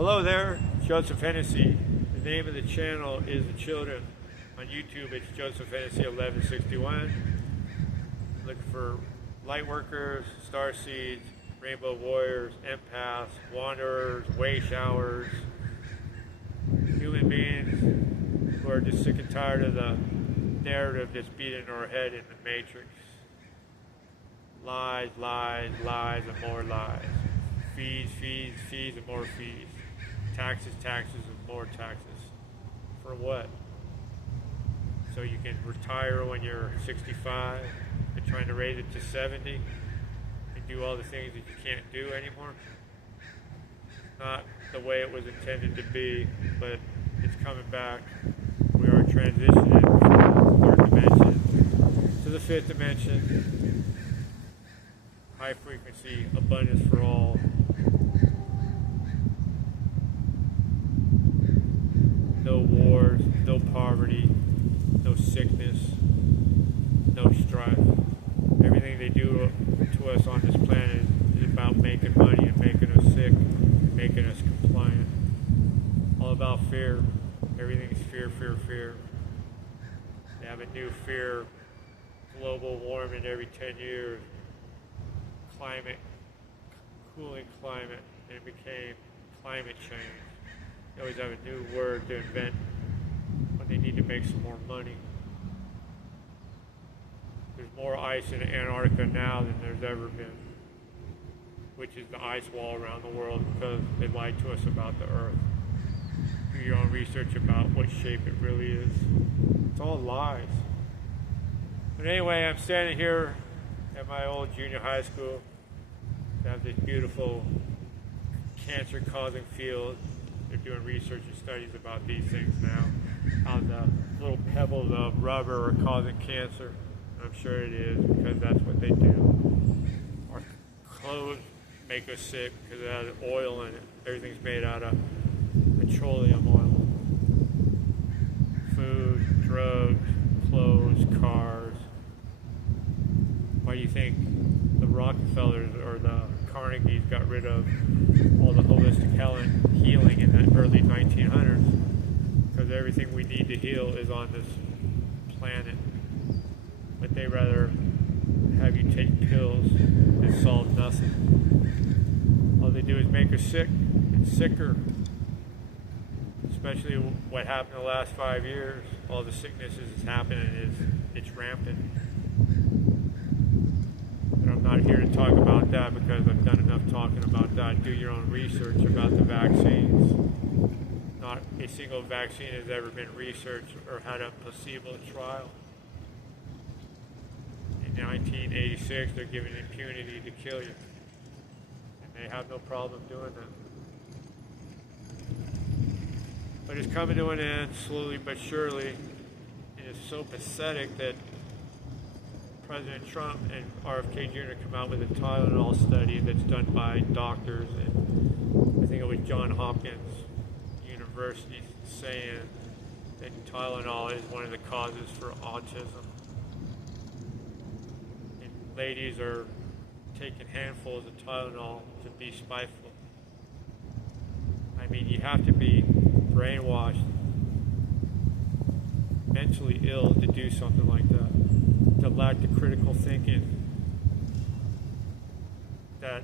Hello there, Joseph Hennessy. The name of the channel is The Children. On YouTube, it's Joseph Hennessy 1161. Looking for light workers, star seeds, rainbow warriors, empaths, wanderers, way showers, human beings who are just sick and tired of the narrative that's beating our head in the matrix. Lies, lies, lies, and more lies. Fees, fees, fees, and more fees. Taxes, taxes, and more taxes. For what? So you can retire when you're 65 and trying to raise it to 70 and do all the things that you can't do anymore? Not the way it was intended to be, but it's coming back. We are transitioning from the third dimension to the fifth dimension. High frequency, abundance for all. No wars, no poverty, no sickness, no strife. Everything they do to us on this planet is about making money and making us sick, making us compliant. All about fear. Everything is fear, fear, fear. They have a new fear, global warming every 10 years. Climate, cooling climate, and it became climate change. They always have a new word to invent when they need to make some more money. There's more ice in Antarctica now than there's ever been, which is the ice wall around the world because they lied to us about the Earth. Do your own research about what shape it really is. It's all lies. But anyway, I'm standing here at my old junior high school. They have this beautiful cancer-causing field. They're doing research and studies about these things now. How the little pebbles of rubber are causing cancer. I'm sure it is because that's what they do. Our clothes make us sick because it has oil in it. Everything's made out of petroleum oil. Food, drugs, clothes, cars. Why do you think the Rockefellers or the Carnegies got rid of all the holistic healing in the early 1900s? Because everything we need to heal is on this planet. But they rather have you take pills and solve nothing. All they do is make us sick and sicker. Especially what happened in the last 5 years. All the sicknesses that's happening it's rampant. And I'm not here to talk about that because I've done enough talking about that. Do your own research about the vaccines. Not a single vaccine has ever been researched or had a placebo trial. In 1986, they're giving impunity to kill you. And they have no problem doing that. But it's coming to an end slowly but surely. And it's so pathetic that President Trump and RFK Jr. come out with a Tylenol study that's done by doctors, and I think it was Johns Hopkins University saying that Tylenol is one of the causes for autism. And ladies are taking handfuls of Tylenol to be spiteful. I mean, you have to be brainwashed, mentally ill to do something like that, to lack the critical thinking that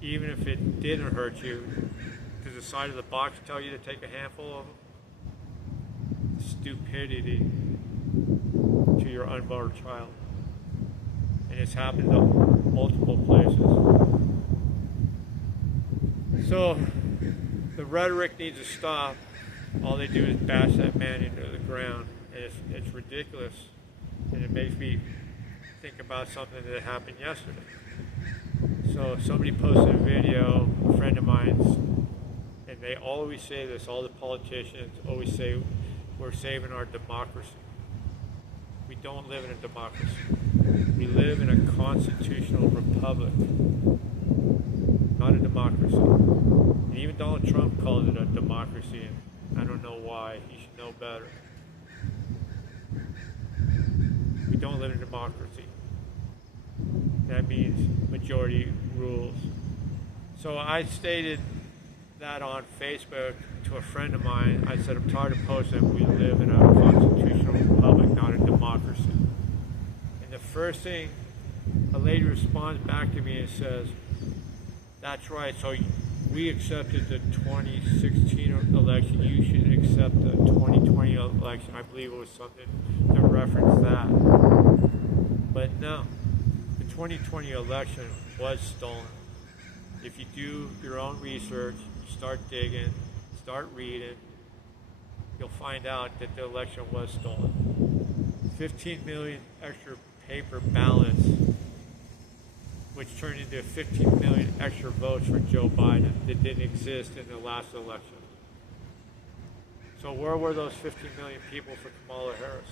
even if it didn't hurt you, does the side of the box tell you to take a handful of them? Stupidity to your unborn child. And it's happened in multiple places. So the rhetoric needs to stop. All they do is bash that man into the ground. And it's ridiculous. And it makes me think about something that happened yesterday. So somebody posted a video, a friend of mine's, and they always say this, all the politicians always say, we're saving our democracy. We don't live in a democracy. We live in a constitutional republic, not a democracy. And even Donald Trump calls it a democracy, and I don't know why. He should know better. We don't live in a democracy. That means majority rules. So I stated that on Facebook to a friend of mine. I said, I'm tired of posting. We live in a constitutional republic, not a democracy. And the first thing a lady responds back to me and says, that's right, so we accepted the 2016 election, you should accept the 2020 election. I believe it was something to reference that. But no, the 2020 election was stolen. If you do your own research, you start digging, start reading, you'll find out that the election was stolen. 15 million extra paper ballots, which turned into 15 million extra votes for Joe Biden that didn't exist in the last election. So where were those 15 million people for Kamala Harris?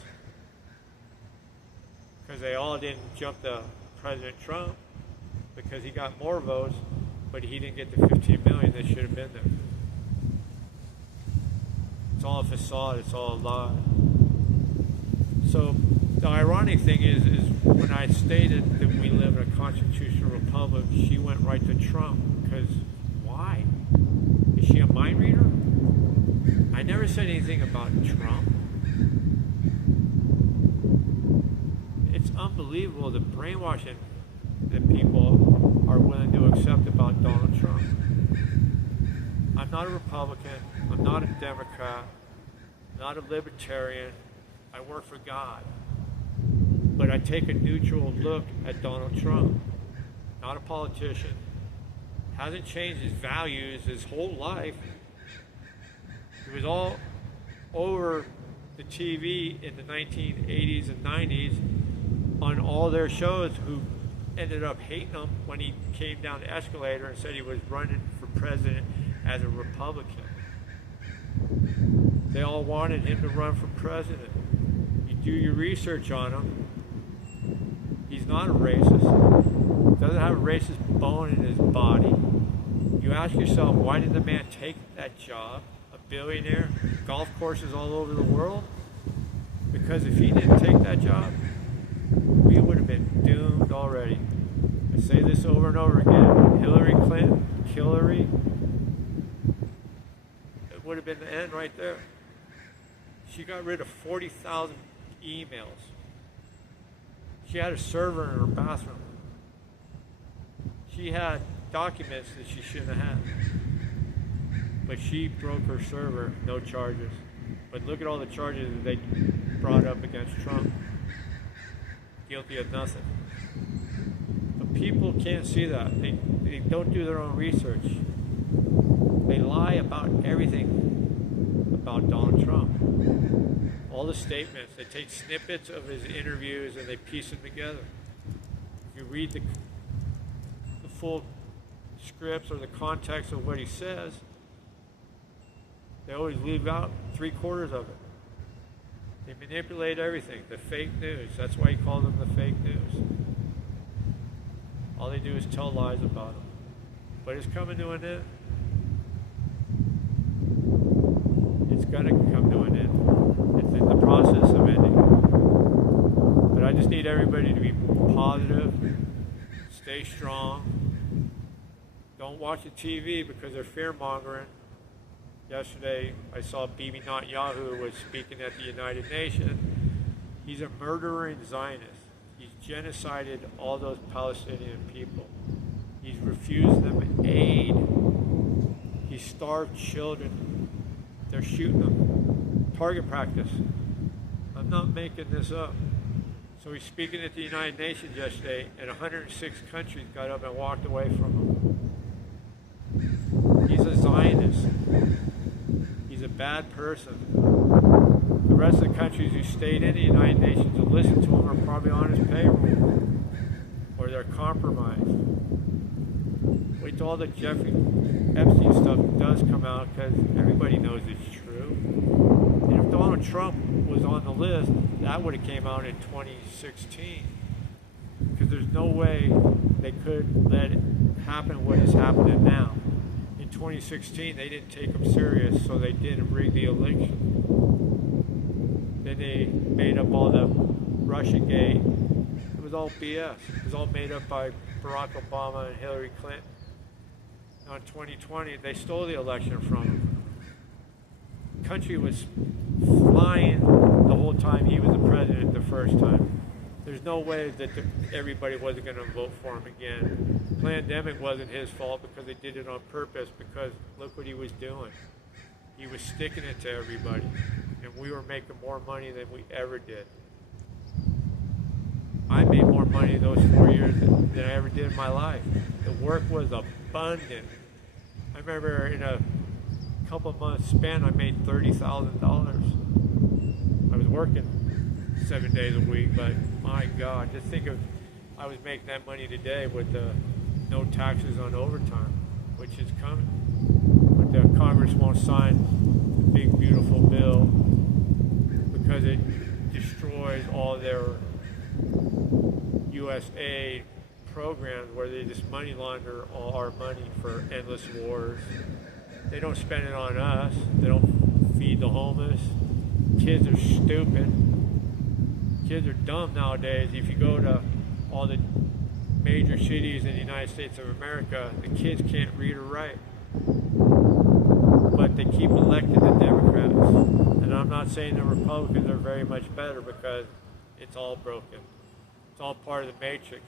Because they all didn't jump to President Trump because he got more votes, but he didn't get the 15 million that should have been there. It's all a facade, it's all a lie. So the ironic thing is when I stated that we live in a constitutional republic, she went right to Trump. Because why? Is she a mind reader? I never said anything about Trump. It's unbelievable the brainwashing that people are willing to accept about Donald Trump. I'm not a Republican. I'm not a Democrat. I'm not a libertarian. I work for God. But I take a neutral look at Donald Trump, not a politician. Hasn't changed his values his whole life. He was all over the TV in the 1980s and 90s on all their shows, who ended up hating him when he came down the escalator and said he was running for president as a Republican. They all wanted him to run for president. You do your research on him. He's not a racist. Doesn't have a racist bone in his body. You ask yourself, why did the man take that job? A billionaire, golf courses all over the world? Because if he didn't take that job, we would have been doomed already. I say this over and over again. Hillary Clinton, Hillary, it would have been the end right there. She got rid of 40,000 emails. She had a server in her bathroom. She had documents that she shouldn't have had. But she broke her server, no charges. But look at all the charges that they brought up against Trump. Guilty of nothing. But people can't see that. They don't do their own research. They lie about everything about Donald Trump. All the statements, they take snippets of his interviews and they piece them together. If you read the full scripts or the context of what he says, they always leave out 3/4 of it. They manipulate everything, the fake news. That's why he calls them the fake news. All they do is tell lies about him. But it's coming to an end. It's going to come to an end. It's in the process of ending. But I just need everybody to be positive, stay strong. Don't watch the TV because they're fear-mongering. Yesterday, I saw Bibi Netanyahu was speaking at the United Nations. He's a murdering Zionist. He's genocided all those Palestinian people. He's refused them aid. He starved children. They're shooting them. Target practice. I'm not making this up. So he's speaking at the United Nations yesterday, and 106 countries got up and walked away from him. He's a Zionist. He's a bad person. The rest of the countries who stayed in the United Nations to listen to him are probably on his payroll, or they're compromised. Wait till all the Jeffrey Epstein stuff does come out, because everybody knows it's true. And if Donald Trump was on the list, that would have came out in 2016. Because there's no way they could let it happen what is happening now. In 2016, they didn't take him serious, so they didn't rig the election. Then they made up all the Russiagate. It was all BS. It was all made up by Barack Obama and Hillary Clinton. Now in 2020, they stole the election from him. The country was flying the whole time he was the president the first time. There's no way that everybody wasn't going to vote for him again. The pandemic wasn't his fault because they did it on purpose, because look what he was doing. He was sticking it to everybody, and we were making more money than we ever did. I made more money those 4 years than I ever did in my life. The work was abundant. I remember in a couple of months span, I made $30,000. I was working 7 days a week, but my God, just think of, I was making that money today with no taxes on overtime, which is coming. But the Congress won't sign the big, beautiful bill because it destroys all their USA programs where they just money launder all our money for endless wars. They don't spend it on us. They don't feed the homeless. Kids are stupid. Kids are dumb nowadays. If you go to all the major cities in the United States of America, the kids can't read or write. But they keep electing the Democrats. And I'm not saying the Republicans are very much better, because it's all broken. It's all part of the matrix.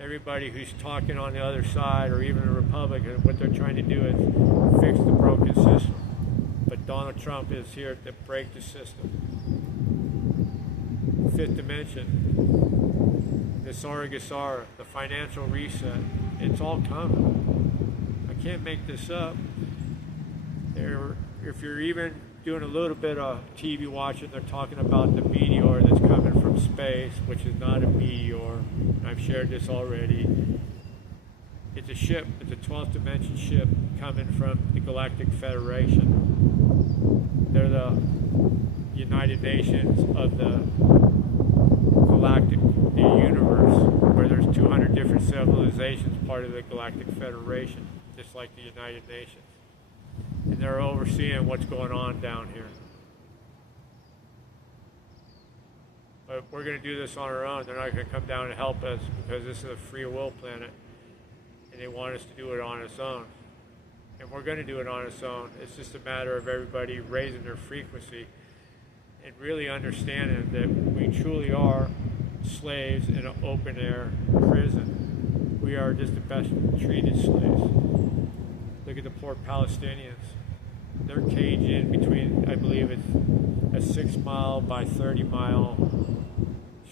Everybody who's talking on the other side, or even a Republican, what they're trying to do is fix the broken system. But Donald Trump is here to break the system. Fifth dimension, the Sargasara, the financial reset, it's all coming. I can't make this up. If you're even doing a little bit of TV watching, they're talking about the meteor that's coming from space, which is not a meteor. I've shared this already. It's a ship. It's a 12th dimension ship coming from the Galactic Federation. They're the United Nations of the galactic, the universe, where there's 200 different civilizations part of the Galactic Federation, just like the United Nations. And they're overseeing what's going on down here. But we're going to do this on our own. They're not going to come down and help us, because this is a free will planet, and they want us to do it on its own. And we're going to do it on its own. It's just a matter of everybody raising their frequency and really understanding that we truly are slaves in an open air prison. We are just the best treated slaves. Look at the poor Palestinians. They're caged in between, I believe it's a 6 mile by 30 mile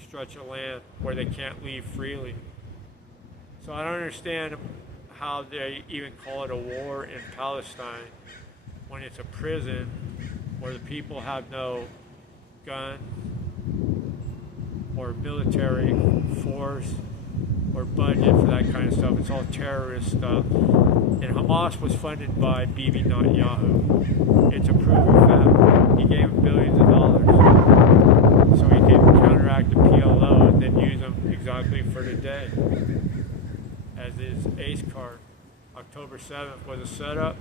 stretch of land where they can't leave freely. So I don't understand how they even call it a war in Palestine when it's a prison where the people have no guns or military force or budget for that kind of stuff. It's all terrorist stuff. And Hamas was funded by Bibi Netanyahu. It's a proven fact. He gave him billions of dollars so he could counteract the PLO and then use them exactly for today as his ace card. October 7th was a setup.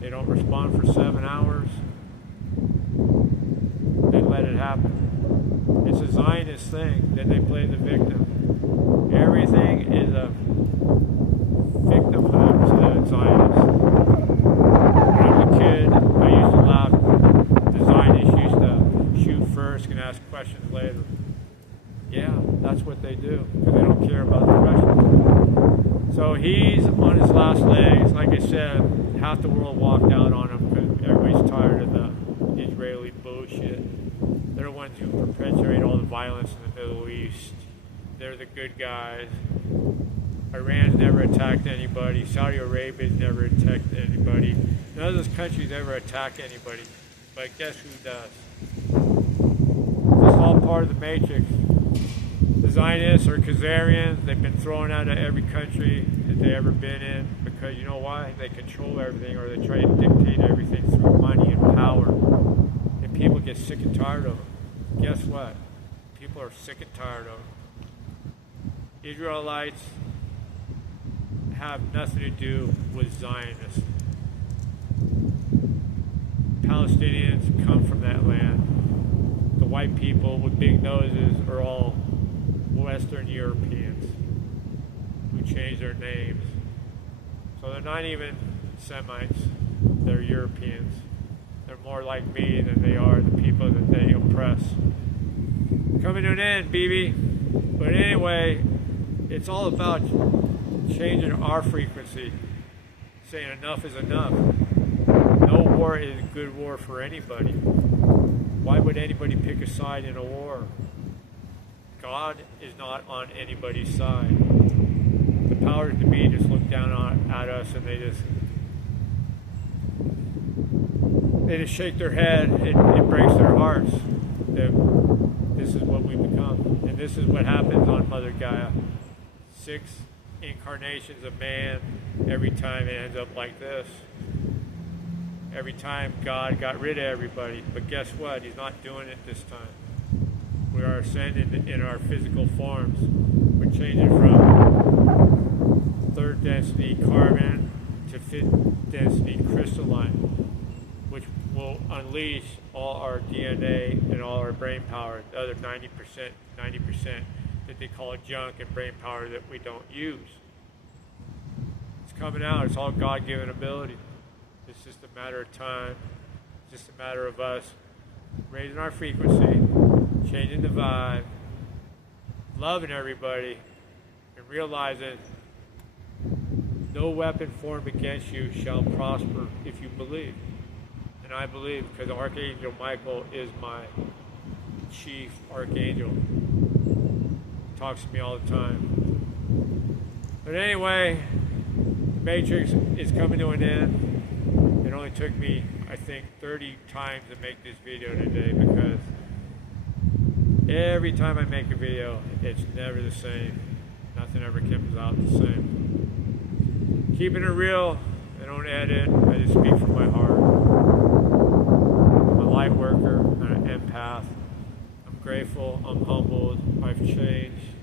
They don't respond for 7 hours. They let it happen. It's a Zionist thing. Then they play the victim. Everything is a victimhood to the Zionists. When I was a kid, I used to laugh. The Zionists used to shoot first and ask questions later. Yeah, that's what they do, because they don't care about the questions. So he's on his last legs. Like I said, half the world walked out on him because everybody's tired of the Israeli bullshit. They're the ones who perpetuate all the violence in the Middle East. They're the good guys. Iran's never attacked anybody. Saudi Arabia's never attacked anybody. None of those countries ever attack anybody. But guess who does? It's all part of the matrix. The Zionists or Khazarians, they've been thrown out of every country that they've ever been in, because you know why? They control everything, or they try to dictate everything through money and power. And people get sick and tired of them. Guess what? People are sick and tired of them. Israelites have nothing to do with Zionists. Palestinians come from that land. The white people with big noses are all Western Europeans who changed their names So they're not even Semites, they're Europeans. They're more like me than they are the people that they oppress. Coming to an end, BB. But anyway, it's all about changing our frequency, saying enough is enough. No war is a good war for anybody. Why would anybody pick a side in a war? God is not on anybody's side. The powers to be just look down at us and they just shake their head. It breaks their hearts that this is what we become. And this is what happens on Mother Gaia. 6 incarnations of man, every time it ends up like this. Every time God got rid of everybody. But guess what? He's not doing it this time. We are ascending in our physical forms. We're changing from 3rd density carbon to 5th density crystalline, which will unleash all our DNA and all our brain power, the other 90% that they call junk and brain power that we don't use. It's coming out. It's all God-given ability. It's just a matter of time. It's just a matter of us raising our frequency, changing the vibe, loving everybody, and realizing no weapon formed against you shall prosper if you believe. And I believe because Archangel Michael is my chief archangel. He talks to me all the time. But anyway, the Matrix is coming to an end. It only took me, I think, 30 times to make this video today because every time I make a video, it's never the same. Nothing ever comes out the same. Keeping it real, I don't edit, I just speak from my heart. I'm a light worker, I'm an empath. I'm grateful, I'm humbled, I've changed.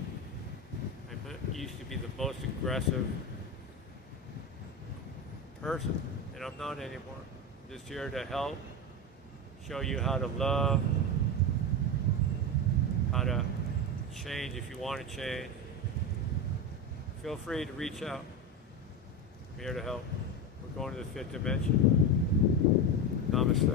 I used to be the most aggressive person, and I'm not anymore. I'm just here to help, show you how to love, how to change if you want to change. Feel free to reach out. I'm here to help. We're going to the 5th dimension. Namaste.